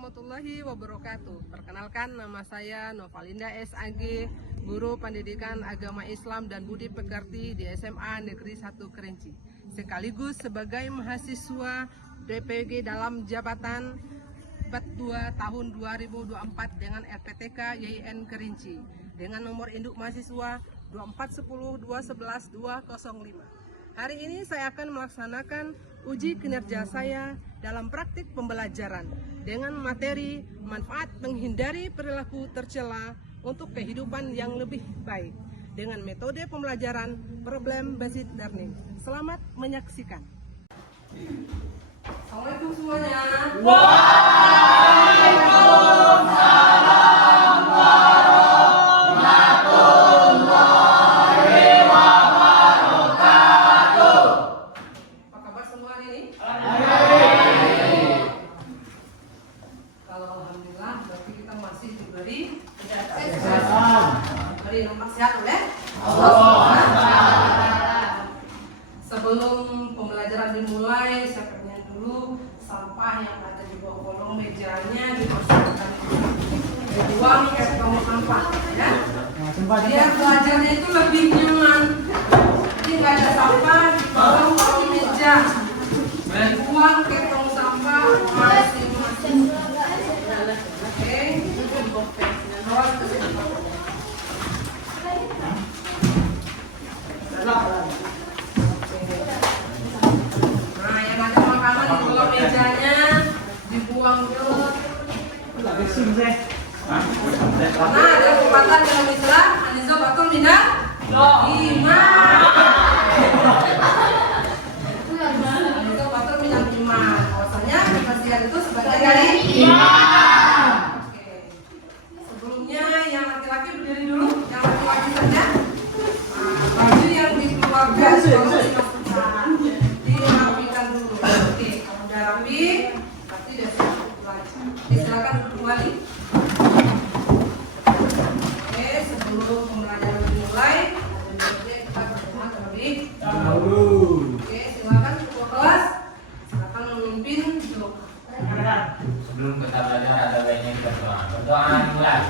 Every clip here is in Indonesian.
warahmatullahi wabarakatuh. Perkenalkan, nama saya Novalinda SAG, Guru Pendidikan Agama Islam dan Budi Pekerti di SMA Negeri 1 Kerinci, sekaligus sebagai mahasiswa DPG dalam jabatan PET 2 tahun 2024 dengan RPTK YIN Kerinci dengan nomor induk mahasiswa 2410211 205. Hari ini saya akan melaksanakan uji kinerja saya dalam praktik pembelajaran dengan materi manfaat menghindari perilaku tercela untuk kehidupan yang lebih baik dengan metode pembelajaran problem based learning. Selamat menyaksikan. Assalamualaikum semuanya. Waalaikumsalam warahmatullahi wabarakatuh. Apa kabar semua hari ini? Kalau alhamdulillah berarti kita masih diberi nomor sehat oleh Allah. Sebelum pembelajaran dimulai, saya pengen dulu sampah yang ada di bawah kolong mejanya dimasukkan, dibuang ke tong sampah, ya. Biar belajarnya itu lebih nyaman. Jadi nggak ada sampah di bawah kolong meja, dibuang ke tong sampah masing-masing. Oke, terus ke sini. Nah, yang ada makanan di bawah mejanya dibuang dulu. Karena ada pepatah dalam Islam, Anizo batul minat iman. Anizo batul minat iman. Bahwasanya kebersihan itu sebagian dari iman. Oke. Sebelumnya yang laki-laki berdiri dulu, yang laki-laki saja. Baju yang dikeluarkan dirapikan dulu. Oke, kalau udah rapi, pasti udah siap belajar. Silakan duduk kembali. Oke, sebelum pembelajaran dimulai, kita berdoa terlebih dahulu. Oke, silakan ketua kelas, silakan memimpin doa. Sebelum kita belajar ada baiknya kita berdoa dimulai.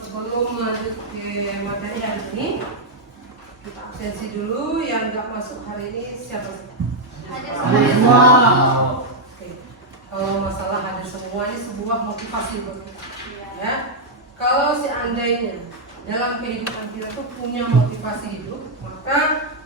Sebelum lanjut ke materi hari ini, kita absensi dulu. Yang nggak masuk hari ini siapa? Semua. Oke. Kalau masalah hadir semua ini sebuah motivasi buat kita. Ya. Kalau seandainya dalam kehidupan kita tuh punya motivasi hidup, maka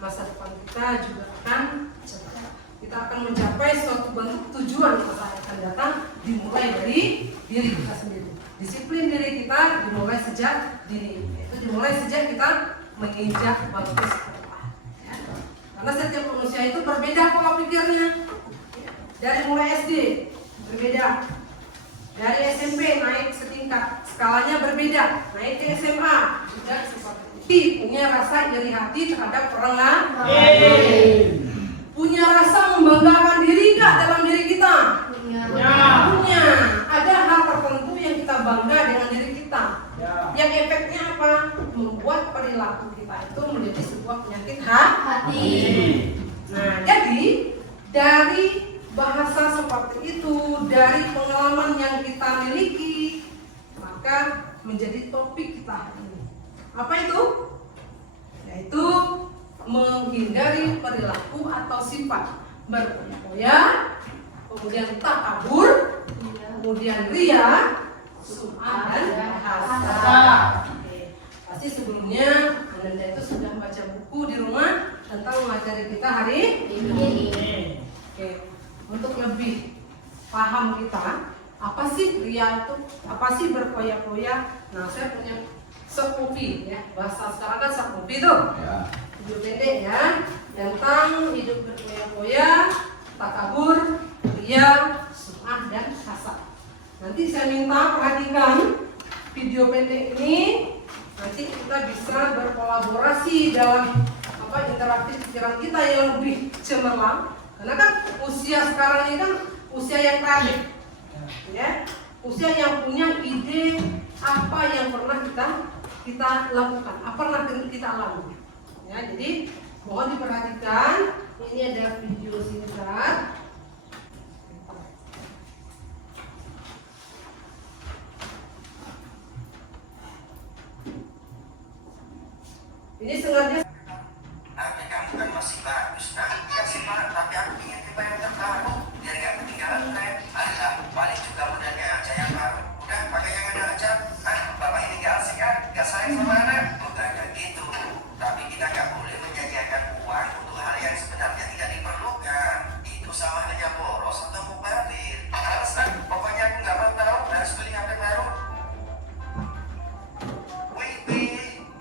masa depan kita juga akan cerah. Kita akan mencapai suatu bentuk tujuan masa akan datang dimulai dari diri kita sendiri. Disiplin diri kita dimulai sejak dini, itu dimulai sejak kita menginjak bangku sekolah. Ya. Karena setiap manusia itu berbeda pola pikirnya. Dari mulai SD berbeda, dari SMP naik setingkat, skalanya berbeda, naik ke SMA juga seperti itu. Punya rasa iri hati terhadap orang lain. Punya rasa membanggakan diri nggak dalam diri kita? Punya. Ada hal tertentu yang kita bangga dengan diri kita. Yang efeknya apa? Membuat perilaku kita itu menjadi sebuah penyakit hati. Nah, jadi dari bahasa seperti itu, dari pengalaman yang kita miliki, maka menjadi topik kita hari ini. Apa itu? Yaitu menghindari perilaku atau sifat berfoya-foya, kemudian takabur, kemudian ria, sum'ah dan hasad. Pasti sebelumnya Anda itu sudah baca buku di rumah, kita hari ini. Oke, untuk lebih paham kita, apa sih ria itu? Apa sih berpoya-poya? Nah, saya punya sepupi ya, bahasa sekarang kan sepupi tuh. Ya. Video pendek ya, tentang hidup berpoya-poya, takabur, ria, sum'ah dan hasad. Nanti saya minta perhatikan video pendek ini. Nanti kita bisa berkolaborasi dalam interaktif pikiran kita yang lebih cemerlang. Karena kan usia sekarang ini kan usia yang kreatif, ya, usia yang punya ide apa yang pernah kita lakukan, apa pernah kita alami. Ya, jadi mohon diperhatikan. Ini ada video singkat. Ini sengaja. Tapi kamu kan masih bagus, nah kasih banget, tapi aku ingin tipe yang terbaru biar gak ketinggalan tren. Alah, paling juga modelnya aja yang baru. Udah, pakai yang ada aja. Bapak ini gak asik kan? Gak sayang sama anak? Bukannya gitu. Tapi kita gak boleh menyediakan uang untuk hal yang sebenarnya tidak diperlukan. Itu sama hanya boros atau mubazir. Alasan, pokoknya aku gak mau tahu harus beli HP baru. Wih,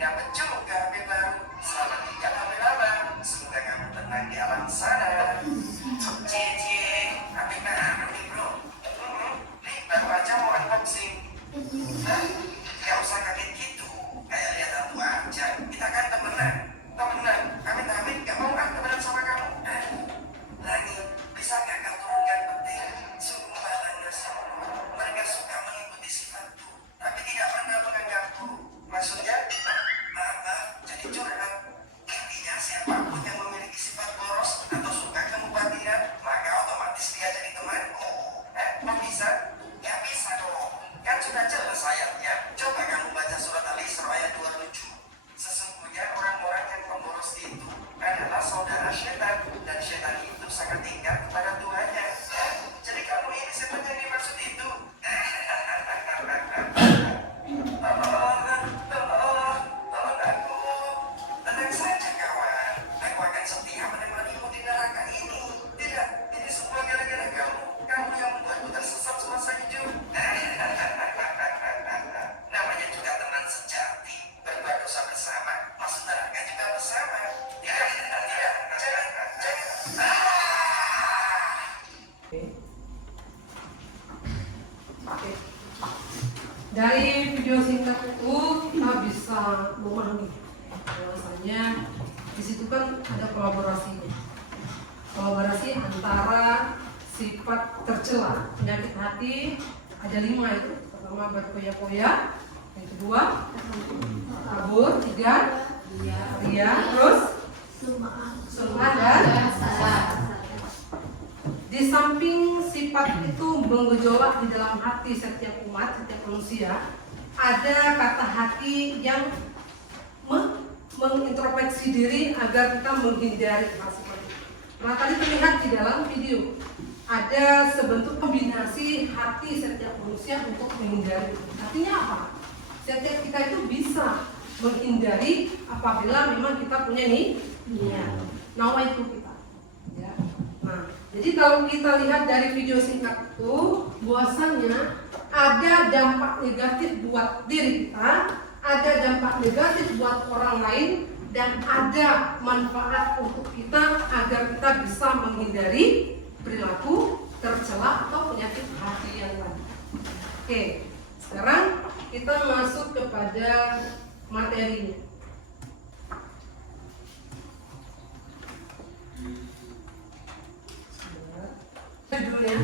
dapat juga HP baru. Selamat tinggal HP lama. Semoga kamu tenang di alam sana. Cie, HP baru nih bro. Nih baru aja mau unboxing. Nah, gak usah kaget gitu. Kayak lihat hantu aja. Kita kan temenan. Amit-amit gak mau kan temenan sama kamu. Lagi, bisa gak kau turunkan penting? Sumbangan nasi. Mereka suka mengikuti sifatku, tapi tidak pernah menganggapku. Maksudnya, jadi curhat. Intinya siapapun yang memiliki sifat boros atau suka kemubadiran, maka otomatis dia jadi temanku. Kok bisa? Ya bisa dong. Kan sudah jelas ayatnya. Coba kamu baca surat Al-Isra ayat 27. Sesungguhnya orang-orang yang pemboros itu adalah saudara setan, dan setan itu sangat ingkar kepada Tuhannya. Jadi kamu ini setan yang dimaksud itu. Tolong aku. Tenang saja kawan. Aku akan setia menemanimu di neraka ini. Tidak, ini semua gara-gara kamu. Kamu yang membuatku tersesat semasa hidup. Namanya juga teman sejati. Berbuat dosa bersama, masuk neraka juga bersama. Tidak, jangan. Oke. Dari video singkat itu kita bisa memahami bahwasanya di situ kan ada kolaborasi antara sifat tercela, penyakit hati, ada 5 itu. Pertama berpoya-poya, yang kedua kabur, 3 ria, terus sum'ah dan hasad. Di samping sifat itu menggejolak di dalam hati setiap umat, setiap manusia, ada kata hati yang mengintrospeksi diri agar kita menghindari hal seperti itu. Nah, tadi terlihat di dalam video ada sebentuk kombinasi hati setiap manusia untuk menghindari. Artinya apa? Setiap kita itu bisa menghindari apabila memang kita punya niat. Nawa itu kita. Ya. Nah, jadi kalau kita lihat dari video singkat itu, bahwasannya ada dampak negatif buat diri kita, ada dampak negatif buat orang lain, dan ada manfaat untuk kita agar kita bisa menghindari perilaku tercela atau penyakit hati yang lain. Oke, sekarang kita masuk kepada materinya. Judulnya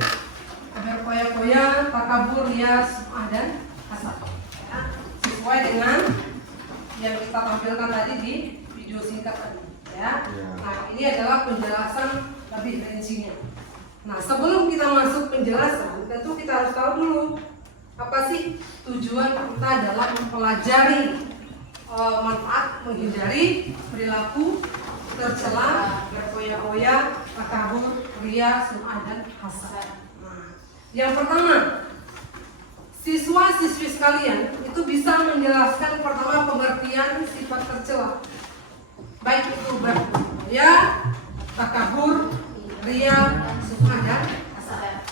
berpoya-poya, takabur, ria, sum'ah dan hasad. Ya, sesuai dengan yang kita tampilkan tadi di video singkat tadi. Ya. Nah, ini adalah penjelasan lebih rincinya. Nah, sebelum kita masuk penjelasan, tentu kita harus tahu dulu apa sih tujuan kita dalam mempelajari manfaat menghindari perilaku tercela, berpoya-poya, takabur, ria, sum'ah dan hasad. Nah, yang pertama, siswa-siswi sekalian itu bisa menjelaskan pertama pengertian sifat tercela, baik itu berpoya, takabur, ria, sum'ah, dan hasad.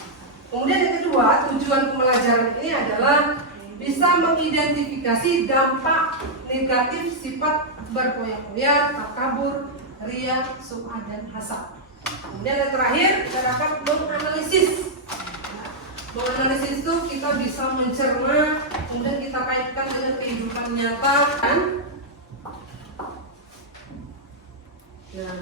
Kemudian yang kedua, tujuan pembelajaran ini adalah bisa mengidentifikasi dampak negatif sifat berpoya-poya, takabur, ria, sum'ah, dan hasad. Kemudian yang terakhir, kita dapat menganalisis. Menganalisis itu kita bisa mencerna, kemudian kita kaitkan dengan kehidupan nyata. Nah,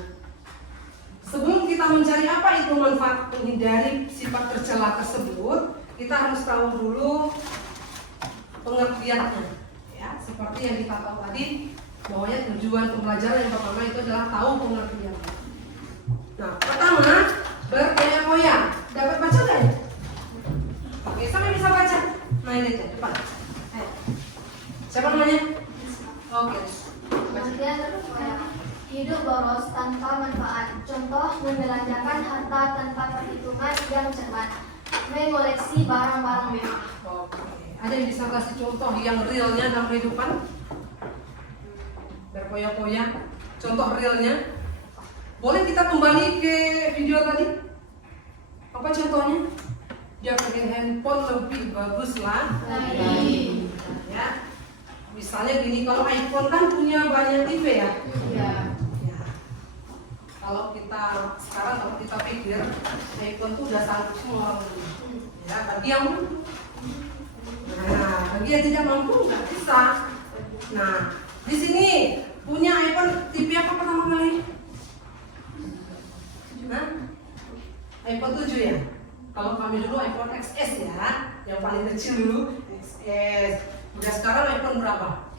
sebelum kita mencari apa itu manfaat menghindari sifat tercela tersebut, kita harus tahu dulu pengertiannya. Ya, seperti yang kita tahu tadi, bahwanya tujuan pembelajaran yang pertama itu adalah tahu pengertiannya. Nah, pertama, berpoya-poya. Dapat baca nggak ya? Oke, sampai bisa baca. Nah, ini tuh, depan. Ayo. Siapa namanya? Oke. Kemudian hidup boros tanpa manfaat. Contoh, membelanjakan harta tanpa perhitungan yang cermat. Mengoleksi barang-barang mewah. Oke. Ada yang bisa kasih contoh yang realnya dalam kehidupan? Berpoya-poya. Contoh realnya. Boleh kita kembali ke video tadi? Apa contohnya? Dia pakai handphone lebih bagus lah. Ya. Misalnya gini, kalau iPhone kan punya banyak tipe ya. Ya. Kalau kita sekarang kalau kita pikir iPhone itu udah sanggup semua orang. Ya, bagi yang bagi yang tidak mampu nggak bisa. Nah, di sini punya iPhone tipe apa pertama kali? Nah, iPhone 7 ya. Kalau kami dulu iPhone XS ya, yang paling kecil dulu XS. Udah sekarang iPhone berapa?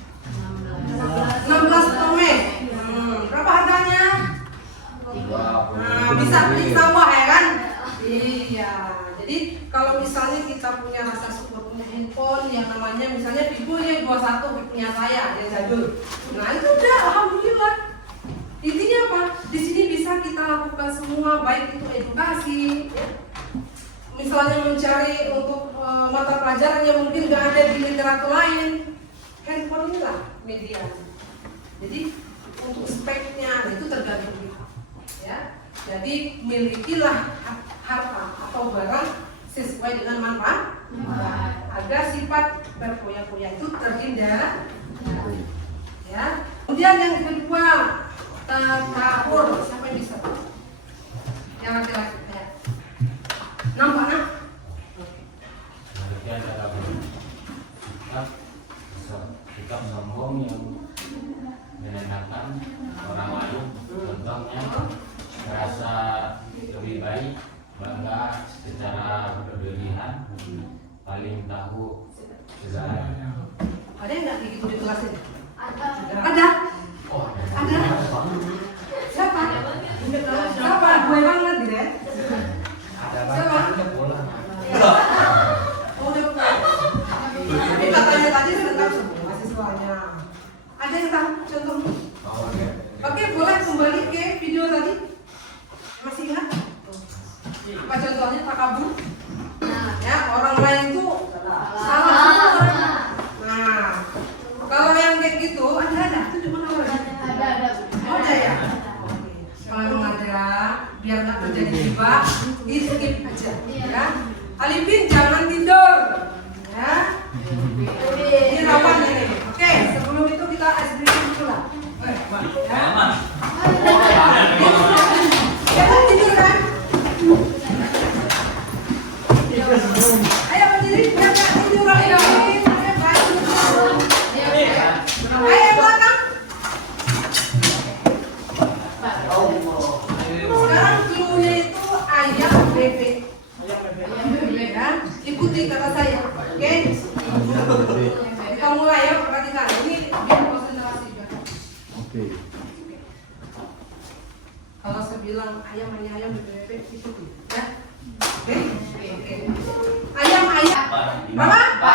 16 Pro Max. Berapa harganya? Nah, bisa beli sawah ya kan? Iya. Jadi kalau misalnya kita punya rasa syukur punya handphone yang namanya misalnya Vivo ya 21 punya saya yang jadul. Nah itu udah alhamdulillah. Intinya apa? Di sini bisa kita lakukan semua, baik itu edukasi, ya. Misalnya mencari untuk mata pelajaran yang mungkin nggak ada di literatur lain, handphone inilah media. Jadi untuk speknya itu tergantung kita, ya. Jadi milikilah harta atau barang sesuai dengan manfaat, agar sifat berpoya-poya itu terhindar, ya. Kemudian yang kedua, takabur. Siapa yang bisa? Yang laki-laki. Ya. Nampak nak? Kemudian takabur. Sikap sombong yang menenangkan orang lain. Contohnya merasa lebih baik, bangga secara berlebihan, paling tahu segalanya. Ada yang nggak begitu di kelas ini? Ada. Ada? Oh, Ada? Siapa? Siapa? Gue banget gitu ya? Siapa? Oh, udah pulang. Tapi katanya tadi sebentar semua mahasiswanya. Ada yang tahu contohnya? Oke, boleh kembali ke video tadi? Masih ingat? Apa contohnya takabur? Nah, ya orang lain itu salah semua. Nah, kalau yang kayak gitu ada itu cuma orang. Ada. Oh, ada ya? Oke. Kalau ada, biar nggak terjadi hibah, di skip aja, ya. Alipin jangan tidur, ya. Ini rawan ini. Oke, sebelum itu kita ice breaking dulu lah. Ya. Jangan tidur kan? Ayo berdiri, biar nggak tidur lagi. Ayo belakang. Sekarang clue-nya itu ayam bebek. Ya, ikuti kata saya, oke? Kita mulai ya, perhatikan. Ini biar konsentrasi juga. Oke. Kalau saya bilang ayam bebek ikuti, ya? Oke? Ayam. Berapa?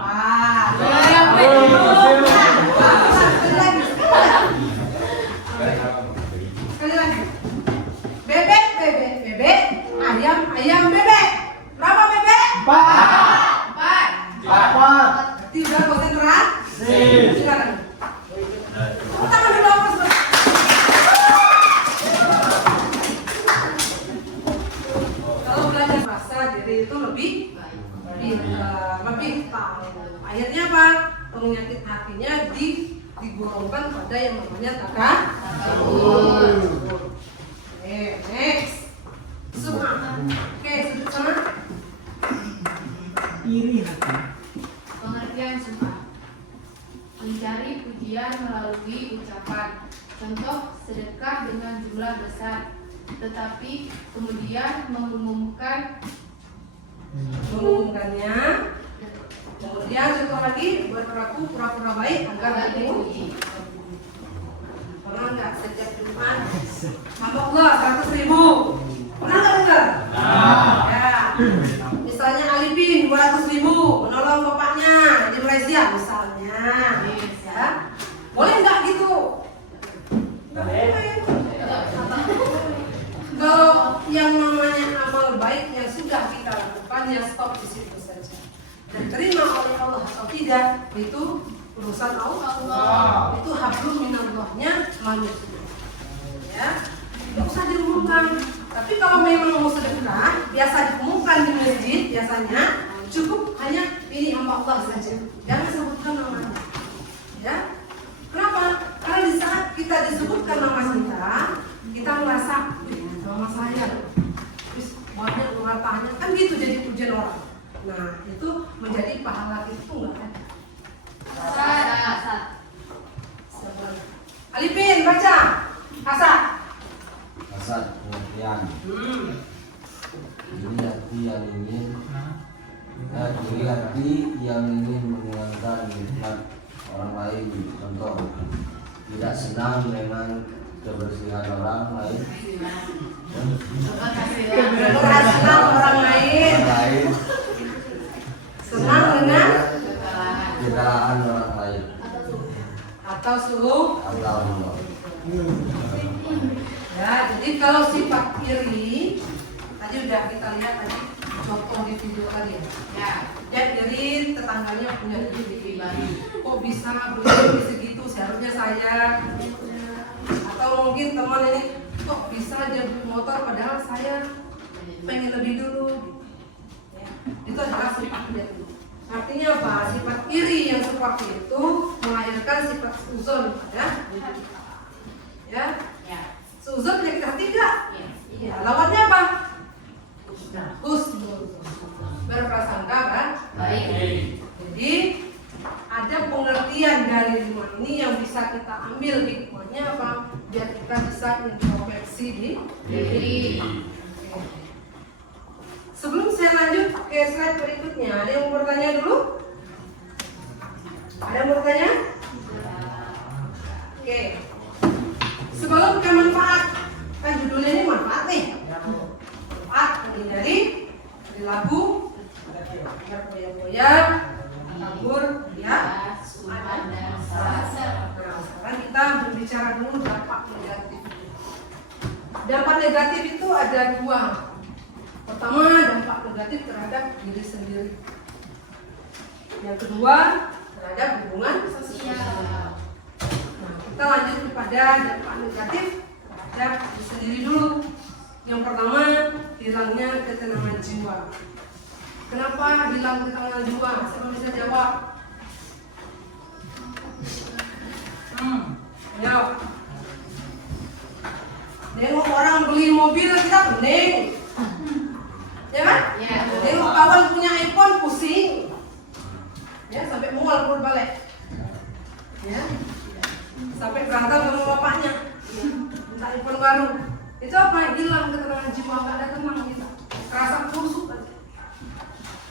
Wah. Sekali lagi. Bebek, ayam, bebek. Berapa bebek? 4. Berarti udah konsentrasi. Silakan. Tangan dulu, Mas. ada yang namanya takabur. Oke, next. Sum'ah. Oke, sudut sana. Iri hati. Pengertian sum'ah: mencari pujian melalui ucapan. Contoh, sedekah dengan jumlah besar, tetapi kemudian mengumumkannya. Kemudian satu lagi berperilaku pura-pura baik agar dipuji. Pernah nggak sejak Jumat mabok Allah 100.000? Pernah nggak dengar? Ya. Misalnya Alipin 200.000 menolong bapaknya di Malaysia misalnya. Ya. Boleh nggak gitu? Nggak boleh. Kalau yang namanya amal baik yang sudah kita lakukan, ya stop di situ saja. Dan terima oleh Allah atau tidak, itu urusan Allah. Itu hablum minallahnya manusia. Ya, nggak usah diumumkan. Tapi kalau memang mau sedekah, biasa diumumkan di masjid biasanya. Cukup hanya ini hamba Allah saja. Jangan sebutkan namanya. Ya, kenapa? Karena di saat kita disebutkan nama kita merasa nama saya. Terus banyak orang tanya, kan gitu jadi pujian orang. Nah, itu menjadi pahala itu enggak ada. Alipin baca. Asad. Asad pengertian. Iri hati yang ingin menghilangkan nikmat orang lain. Contoh, tidak senang dengan kebersihan orang lain. Senang orang lain. Senang dengan kekalahan orang lain. Atau suruh. Ya, jadi kalau sifat iri tadi udah kita lihat tadi contoh di video tadi ya. Ya, iri tetangganya punya iri baru. Kok bisa beli segitu? Seharusnya saya. Atau mungkin teman ini kok bisa dia beli motor padahal saya pengen lebih dulu. Ya, itu adalah sifat iri. Artinya apa? Sifat iri yang seperti itu melahirkan sifat uzon, ya. Suzon penyakit hati enggak? Iya. Lawannya apa? Husnul. Berprasangka kan? Baik. Jadi ada pengertian dari lima ini yang bisa kita ambil hikmahnya apa? Biar kita bisa introspeksi di diri. Sebelum saya lanjut ke slide berikutnya, ada yang mau bertanya dulu? Ada yang mau bertanya? Oke. Sebelum ke manfaat, kan judulnya ini manfaat nih. Manfaat menghindari perilaku bergoyang-goyang, kabur, ya. Nah, sekarang kita berbicara dulu dampak negatif. Dampak negatif itu ada dua. Pertama, dampak negatif terhadap diri sendiri. Yang kedua, terhadap hubungan sosial. Nah, kita lanjut kepada dampak negatif terhadap diri sendiri dulu. Yang pertama, hilangnya ketenangan jiwa. Kenapa hilang ketenangan jiwa? Siapa bisa jawab? Jawab. Nengok orang beli mobil kita pening, ya kan? Ya. Nengok kawan punya iPhone pusing, ya sampai mual pun balik, ya sampai berantem sama bapaknya, minta iPhone baru. Itu apa? Hilang ketenangan jiwa, nggak ada tenang kita, rasa kusut aja.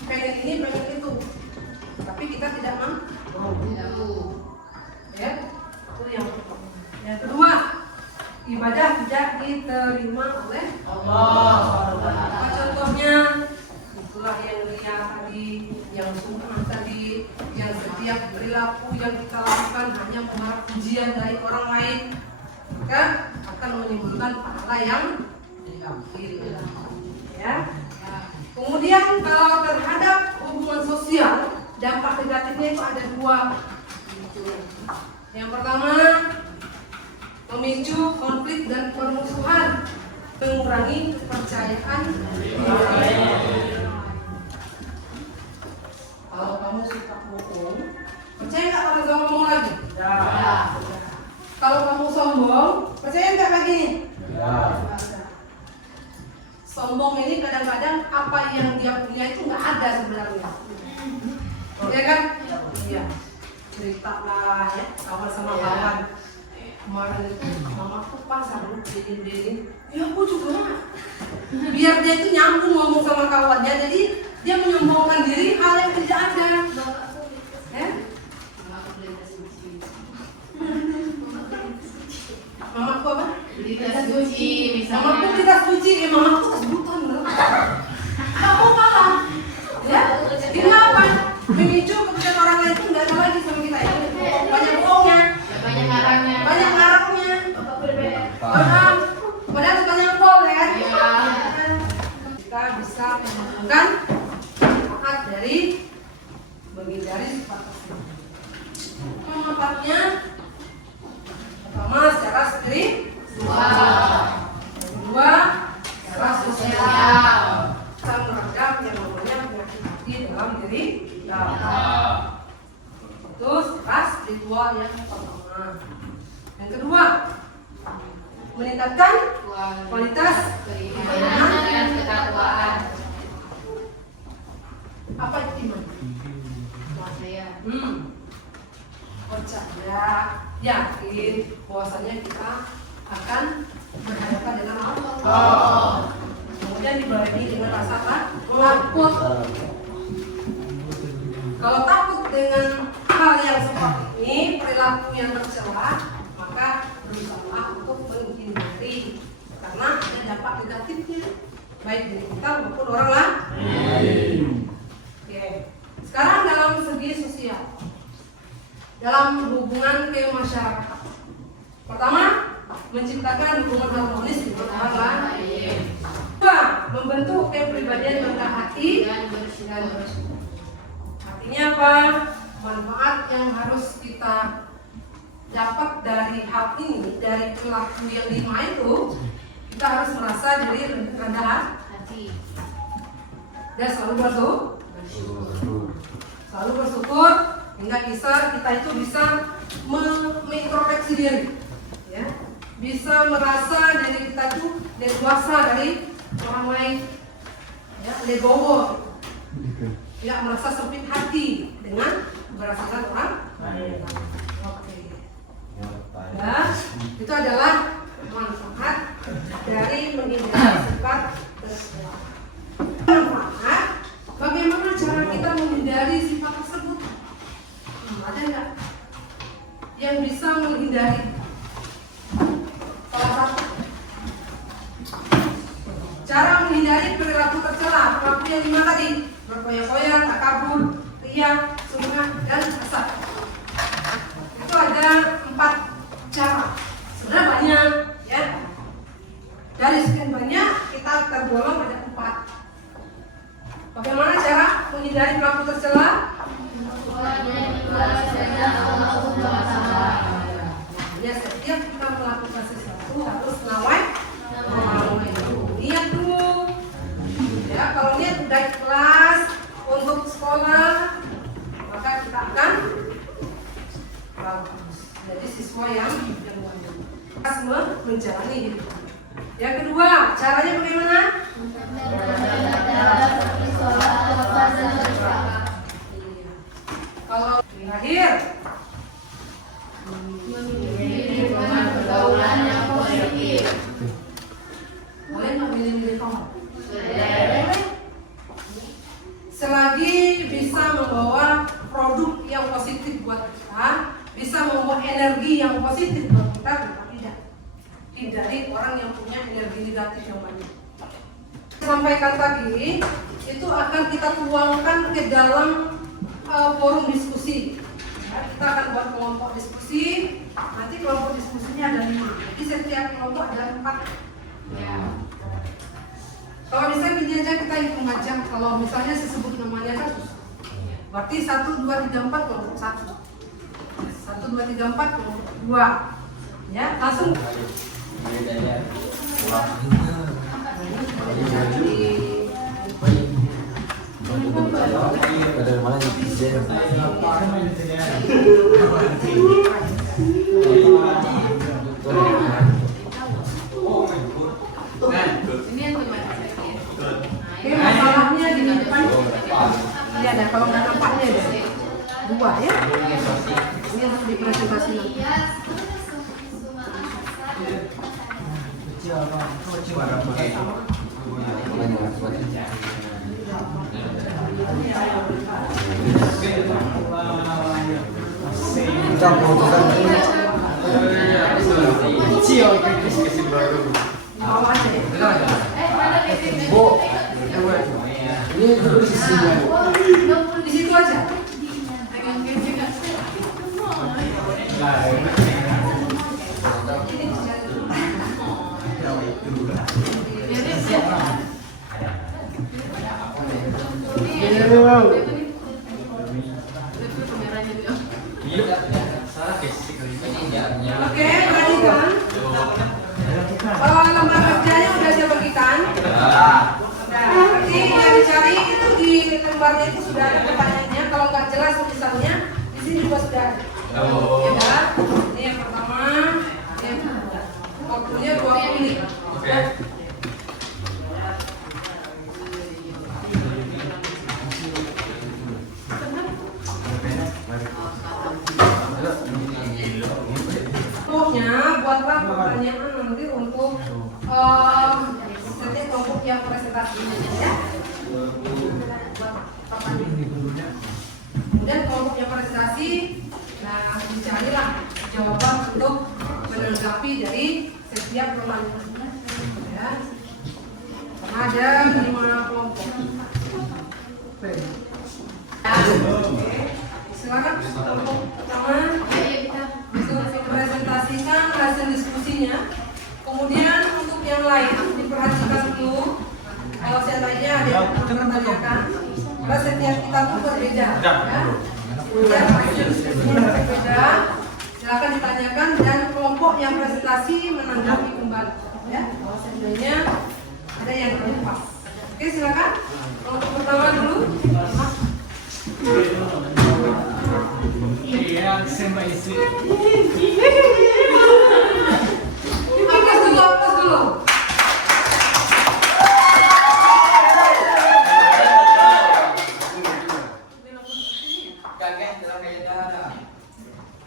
Pengen ini, pengen itu, tapi kita tidak mau. Ya, itu yang pertama. Yang kedua, ibadah tidak diterima oleh Allah. Apa contohnya? Itulah yang lihat tadi, yang sungguh tadi, yang setiap perilaku yang kita lakukan hanya mengharap pujian dari orang lain, maka akan menimbulkan pahala yang diambil. Ya. Kemudian kalau terhadap hubungan sosial, dampak negatifnya itu ada dua. Yang pertama, memicu konflik dan permusuhan, mengurangi kepercayaan diri. Kalau kamu suka bohong, percaya nggak orang tua ngomong lagi? Ya. Kalau kamu sombong, percaya nggak begini? Ya. Sombong ini kadang-kadang apa yang dia punya itu nggak ada sebenarnya. Oke kan? Iya. Cerita lah ya, kawan sama kawan. Kemarin itu mamaku pasar beliin. Ya aku juga. Biar dia itu nyambung ngomong sama kawannya, jadi dia menyombongkan diri hal yang tidak ada. Ya? Mamaku apa? Beli tas suci misalnya. Mamaku kita suci, mamaku tas buton. Kamu kalah. Ya? Kenapa? Memicu kepentingan orang lain itu nggak ada lagi sama kita ya. Banyak bohongnya, Banyak ngarangnya. banyak ngarangnya. Padahal tukangnya pol ya kan? Iya. Kita bisa menemukan manfaat dari menghindari sifat tersebut. Manfaatnya pertama secara spiritual, kedua secara sosial, bisa meredam yang namanya penyakit hati dalam diri kita. Itu secara spiritual yang pertama. Yang kedua, meningkatkan kualitas Keimanan dan ketakwaan. apa itu iman? Saya Percaya, yakin bahwasanya kita akan berhadapan dengan Allah. Kemudian dibarengi dengan rasa takut. Kalau takut dengan hal yang seperti ini, perilaku yang tercela, maka berusaha untuk menghindari karena ada dampak negatifnya baik dari kita maupun orang lain. Oke. Sekarang dalam segi sosial, dalam hubungan kemasyarakatan, pertama menciptakan hubungan harmonis dengan orang lain. Kedua, membentuk kepribadian rendah hati dan bersyukur. Artinya apa? Manfaat yang harus kita dapat dari hal ini, dari perilaku yang lima itu, kita harus merasa diri rendah Hati. dan selalu bersyukur hingga kita itu bisa mengintrospeksi diri, ya, bisa merasa diri kita itu dewasa dari orang lain, ya, legowo, tidak merasa sempit hati dengan berdasarkan orang lain. Oke. Ya, itu adalah manfaat dari menghindari sifat tersebut. Manfaat, bagaimana cara kita menghindari sifat tersebut? Ada nggak yang bisa menghindari? Salah satu cara menghindari perilaku tercela, perilaku yang lima tadi, berkoyak-koyak, takabur, riya, sum'ah, dan hasad. Itu ada 4 cara. Sebenarnya banyak, ya. Dari sekian banyak kita tergolong ada 4. Bagaimana cara menghindari perilaku tercela? Ya, setiap kita melakukan sesuatu harus nawai niat dulu. Ya, kalau niat udah ikhlas untuk sekolah, maka kita akan bagus. Jadi siswa yang baik. Kita semua menjalani hidup. Yang kedua, caranya bagaimana? Kalau terakhir, Dengan pergaulan yang positif. boleh nggak milih-milih kawan? Boleh. Selagi bisa membawa produk yang positif buat kita, bisa membawa energi yang positif buat kita, kenapa tidak? Hindari orang yang punya energi negatif yang banyak. Sampaikan tadi, itu akan kita tuangkan ke dalam forum diskusi. Ya, kita akan buat kelompok diskusi. Nanti kelompok diskusinya ada 5. Jadi setiap kelompok ada 4. Ya. Kalau misalnya ini aja kita hitung aja. Kalau misalnya disebut namanya kan susah. Berarti 1, 2, 3, 4 kelompok 1. 1, 2, 3, 4 kelompok 2. Ya, langsung. Dari mana nih? ada, kalau nggak nampaknya ada 2 ya. Ini harus dipresentasi. Kita memutuskan Mau aja ya. Bu, ini duduk di sisinya Bu. Di situ aja. Oke, perhatikan. Lembar kerjanya udah saya bagikan. Nah, nanti yang dicari itu di lembarnya itu sudah ada pertanyaannya. Kalau nggak jelas tulisannya, di sini juga sudah ada. Ya, ini yang pertama. Yang kedua. Waktunya 20 menit. Oke. Pokoknya buatlah pertanyaan nanti untuk setiap kelompok yang presentasi ya. Kemudian kelompok yang presentasi, nah dicarilah jawaban untuk menanggapi dari setiap pertanyaan. Ya. Ada 5 kelompok. Oke. Silakan kelompok pertama. Presentasikan hasil diskusinya. Kemudian untuk yang lain diperhatikan dulu. Kalau seandainya ada yang menanyakan, karena setiap kita tuh berbeda, ya. Kemudian hasil diskusinya berbeda. Silakan ditanyakan dan kelompok yang presentasi menanggapi kembali, ya. Kalau seandainya ada yang terlepas. Oke, silakan. Kelompok pertama dulu. Hapus dulu.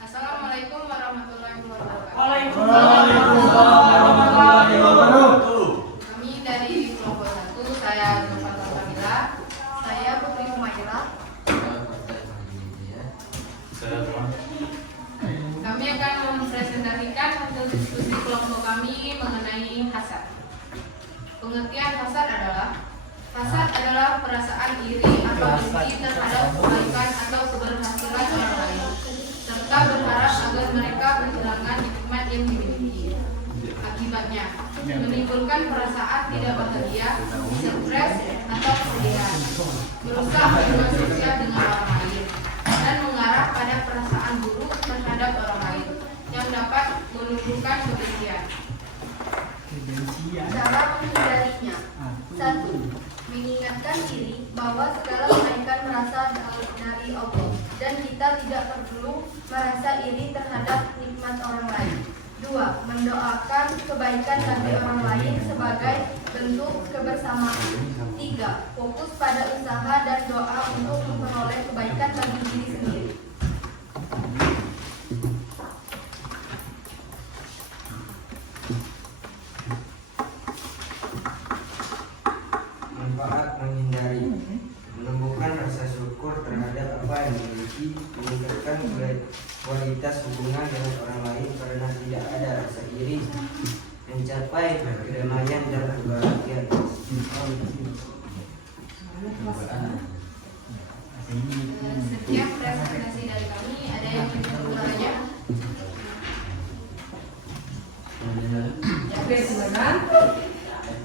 Assalamualaikum warahmatullahi wabarakatuh. Kami dari kelompok 1, saya Nurfata Kamila. Saya Putri Humaira. Kami akan mempresentasikan hasil diskusi kelompok kami mengenai hasad. Pengertian hasad adalah perasaan iri atau dengki terhadap kebaikan atau keberhasilan orang lain, serta berharap agar mereka kehilangan nikmat yang dimiliki. Akibatnya, menimbulkan perasaan tidak bahagia, stres, atau kesedihan, berusaha berbuat sosial dengan orang lain, dan mengarah pada perasaan buruk terhadap orang lain yang dapat menumbuhkan kebencian. Cara menghindarinya. 1. Mengingatkan diri bahwa segala kebaikan berasal dari Allah dan kita tidak perlu merasa iri terhadap nikmat orang lain. 2. Mendoakan kebaikan bagi orang lain sebagai bentuk kebersamaan. 3. Fokus pada usaha dan doa untuk memperoleh kebaikan bagi diri sendiri. Manfaat menghindari, menumbuhkan rasa syukur terhadap apa yang dimiliki, meningkatkan kualitas hubungan dengan orang lain karena tidak ada rasa iri, mencapai kedamaian dan kebahagiaan. Setiap presentasi dari kami ada yang bertanya. Oke, silakan.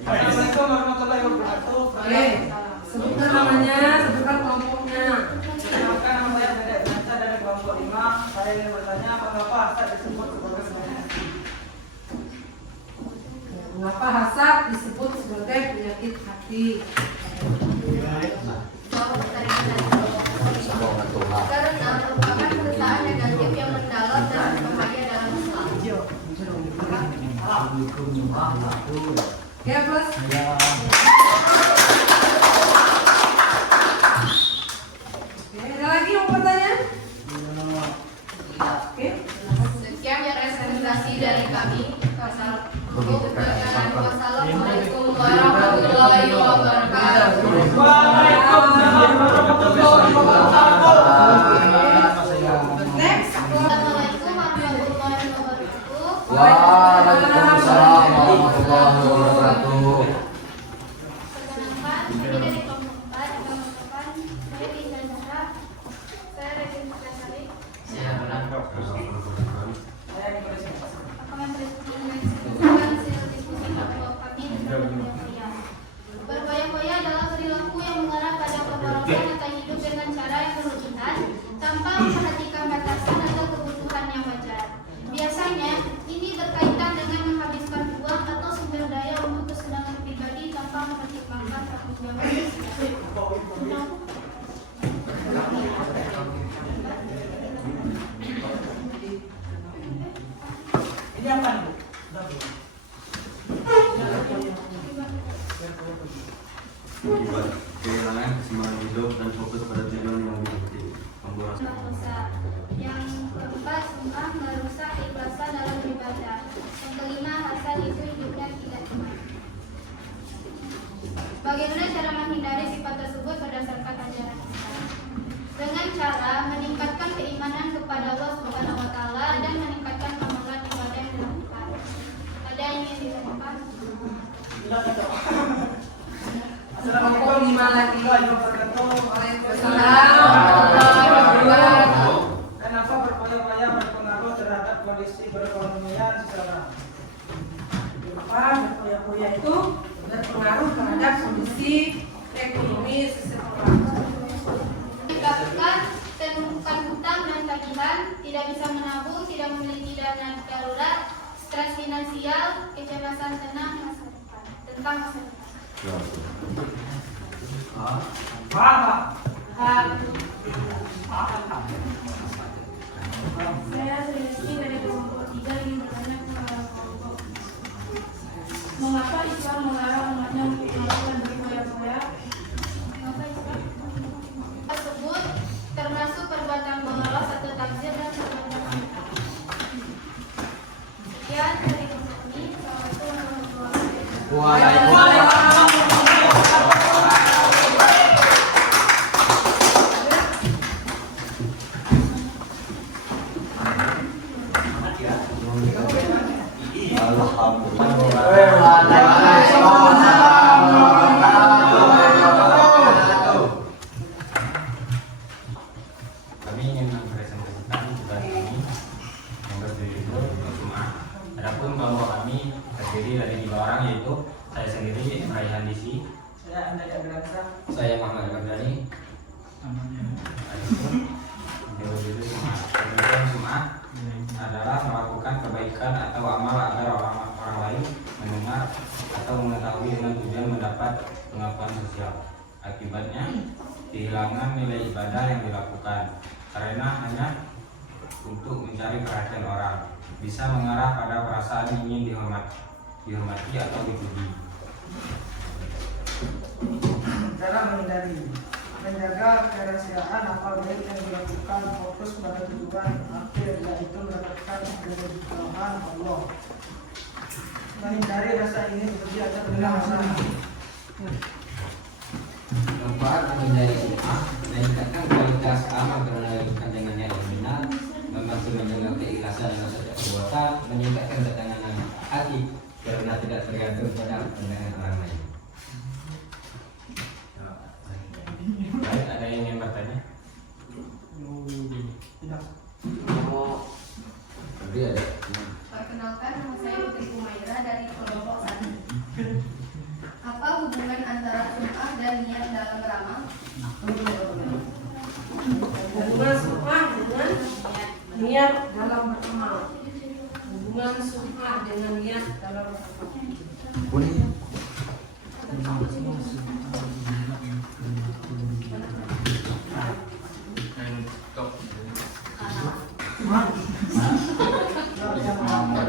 Assalamualaikum warahmatullahi wabarakatuh. Oke, sebutkan namanya, sebutkan kelompoknya. Perkenalkan, nama saya Dedek Blanca dari kelompok 5. Saya ingin bertanya mengapa hasad disebut sebagai penyakit? Mengapa hasad disebut sebagai penyakit hati? Jawab pertanyaan dari kelompok 1. Karena merupakan perasaan negatif yang mendalam dan berbahaya dalam Islam. Ya, plus. kami. Wassalamualaikum warahmatullahi wabarakatuh. Waalaikumsalam warahmatullahi wabarakatuh. Next. Assalamualaikum warahmatullahi wabarakatuh. Waalaikumsalam warahmatullahi wabarakatuh. Perkenalkan, kami dari kelompok 4 akan mengatakan saya Rizal Zahra, saya Regin Sari, Saya menangkap. akan mempresentasikan hasil diskusi kelompok kami tentang berfoya-foya. Berfoya-foya adalah perilaku yang mengarah pada pemborosan atau hidup dengan cara yang berlebihan tanpa memperhatikan batasan atau kebutuhan yang wajar. Biasanya, ini berkaitan dengan menghabiskan uang atau sumber daya untuk kesenangan pribadi tanpa mempertimbangkan tanggung jawab sosial. Ini apa nih? Akibat kehilangan keseimbangan hidup dan fokus pada tujuan yang lebih penting. Pemborosan. Dosa. Yang keempat, sum'ah merusak keikhlasan dalam ibadah. Yang kelima, hasad itu hidupnya tidak tenang. Bagaimana cara menghindari sifat tersebut berdasarkan ajaran Islam? Dengan cara meningkatkan keimanan kepada Allah Subhanahu wa taala dan meningkatkan amalan ibadah yang dilakukan. Ada yang ingin ditanyakan? Assalamualaikum lagi. warahmatullahi wabarakatuh. Waalaikumsalam. Kenapa berfoya-foya berpengaruh terhadap kondisi perekonomian seseorang? Kenapa berfoya-foya itu berpengaruh terhadap kondisi ekonomi seseorang? Dikatakan penumpukan hutang dan tagihan, tidak bisa menabung, tidak memiliki dana darurat, stres finansial, kecemasan tentang masa depan. Saya Rizky dari kelompok 3 ingin bertanya kepada kelompok. Mengapa Islam melarang umatnya untuk melakukan berfoya-foya? Tersebut termasuk perbuatan bolos atau takzir dan perbuatan cinta. Sekian dari kami. Assalamualaikum warahmatullahi wabarakatuh. Kami ingin mempresentasikan tugas kami yang berjudul Jumat. Adapun kelompok kami terdiri dari 3 orang, yaitu saya sendiri Raihan Disi, Saya Anda Abdullah. saya Muhammad Abdani. Adapun berjudul Jumat. Tujuan Jumat adalah melakukan kebaikan atau amal agar orang lain mendengar atau mengetahui dengan tujuan mendapat pengakuan sosial. Akibatnya kehilangan nilai ibadah yang dilakukan karena hanya untuk mencari perhatian orang, bisa mengarah pada perasaan ingin dihormati atau dipuji. Cara menjaga kerahasiaan amal baik yang dilakukan, fokus pada tujuan akhir, yaitu mendapatkan keridhaan Allah. Menghindari rasa ingin dipuji atau berkuasa. Keempat, menghindari sum'ah, meningkatkan kualitas amal karena dilakukan dengannya yang benar, membantu menjaga keikhlasan dalam setiap perbuatan, meningkatkan ketenangan hati karena tidak tergantung pada pandangan orang lain. Baik, ada yang ingin bertanya? Tidak. Tadi ada. Perkenalkan, nama saya Putri Kumaira dari kelompok 1. Apa hubungan antara sum'ah dan niat dalam beramal? Hubungan sum'ah dengan niat dalam beramal. Hubungan sum'ah dengan niat dalam beramal.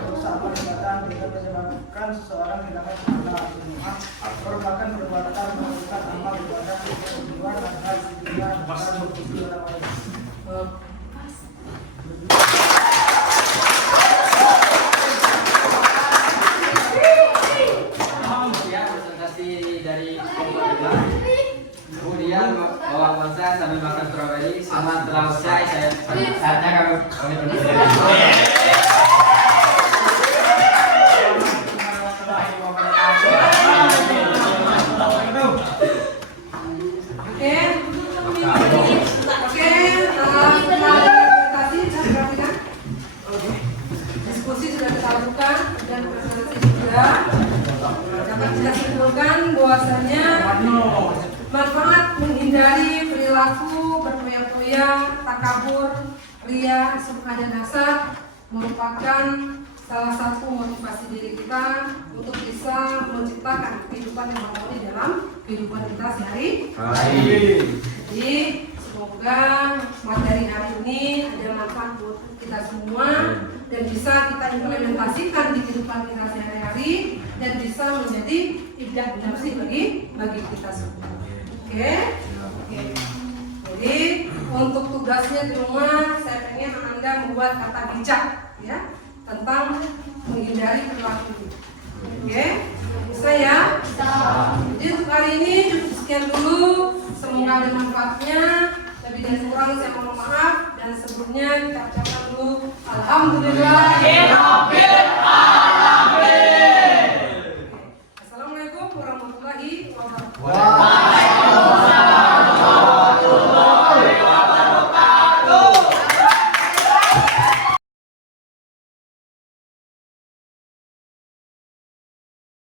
Dosa perbuatan tidak menyebabkan seseorang kehilangan pahala. Merupakan perbuatan melakukan amal ibadah dengan tujuan agar tujuan agar berpuji orang lain. aman terlalu saya saatnya kami undur. Diskusi sudah kita lakukan dan presentasi juga. Dapat kita simpulkan bahwasanya manfaat menghindari perilaku berfoya-foya, takabur, ria, ada dasar merupakan salah satu motivasi diri kita untuk bisa menciptakan kehidupan yang harmoni dalam kehidupan kita sehari-hari. Jadi semoga materi hari ini ada manfaat buat kita semua dan bisa kita implementasikan di kehidupan kita sehari-hari dan bisa menjadi ibdah bersih bagi kita semua. Oke. Jadi untuk tugasnya di rumah saya pengen Anda membuat kata bijak ya tentang menghindari perilaku ini. Oke. Bisa ya? Bisa. Jadi untuk hari ini cukup sekian dulu. Semoga ada manfaatnya. Lebih dan kurang saya mohon maaf dan sebelumnya kita ucapkan dulu alhamdulillah.